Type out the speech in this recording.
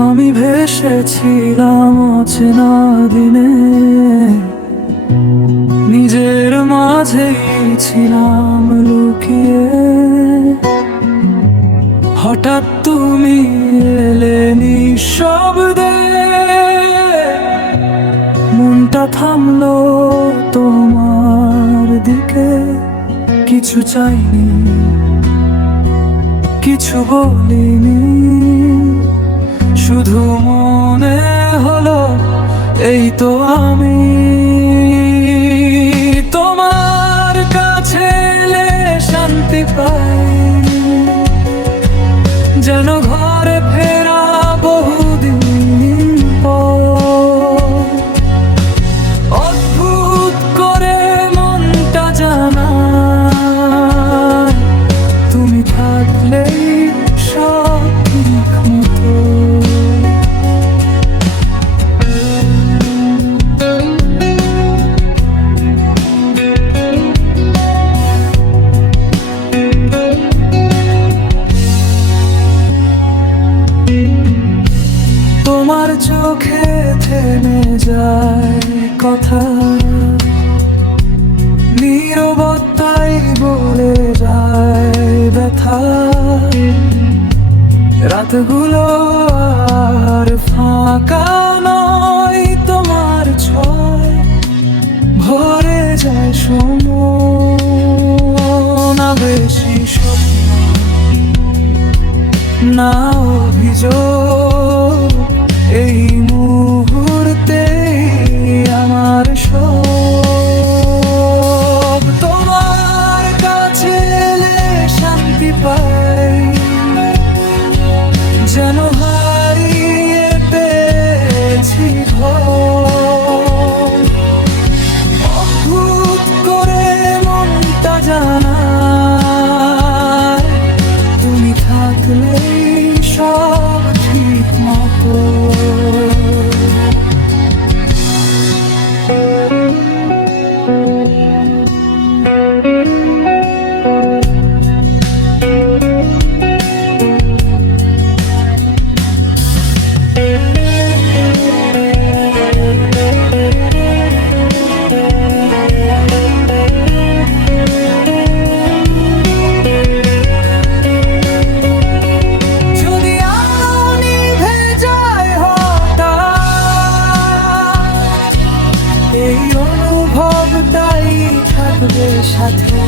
আমি ভেসেছিলাম অচেনা দিনে, নিজের মাঝেই ছিলাম লুকিয়ে। হঠাৎ তুমি এলে নিঃশব্দে, মনটা থামলো তোমার দিকে। কিছু চাইনি, কিছু বলিনি, শুধু মনে হলো এই তো আমি। তোমার কাছে এলে শান্তি পাই, যেন ঘরে ফেরা বহুদিন পর। অদ্ভুত করে মনটা জানায়, তুমি থাকলেই সব ঠিক মতো। তোমার চোখে থেমে যায় কথা, নীরবতাই বলে যায় ব্যথা। রাতগুলো আর ফাঁকা নয়, তোমার ছয় ভরে যায় সময়। না বেশি স্বপ্ন, না অভিযোগ, এই মুহূর্তে আমার সব। তোমার কাছে এলে শান্তি পাই, যেন হারিয়ে পেয়েছি ঘর। অদ্ভুত করে মনটা জানায়, তুমি থাকলেই সব ঠিক মতো। এই অনুভবটাই থাকবে সাথে।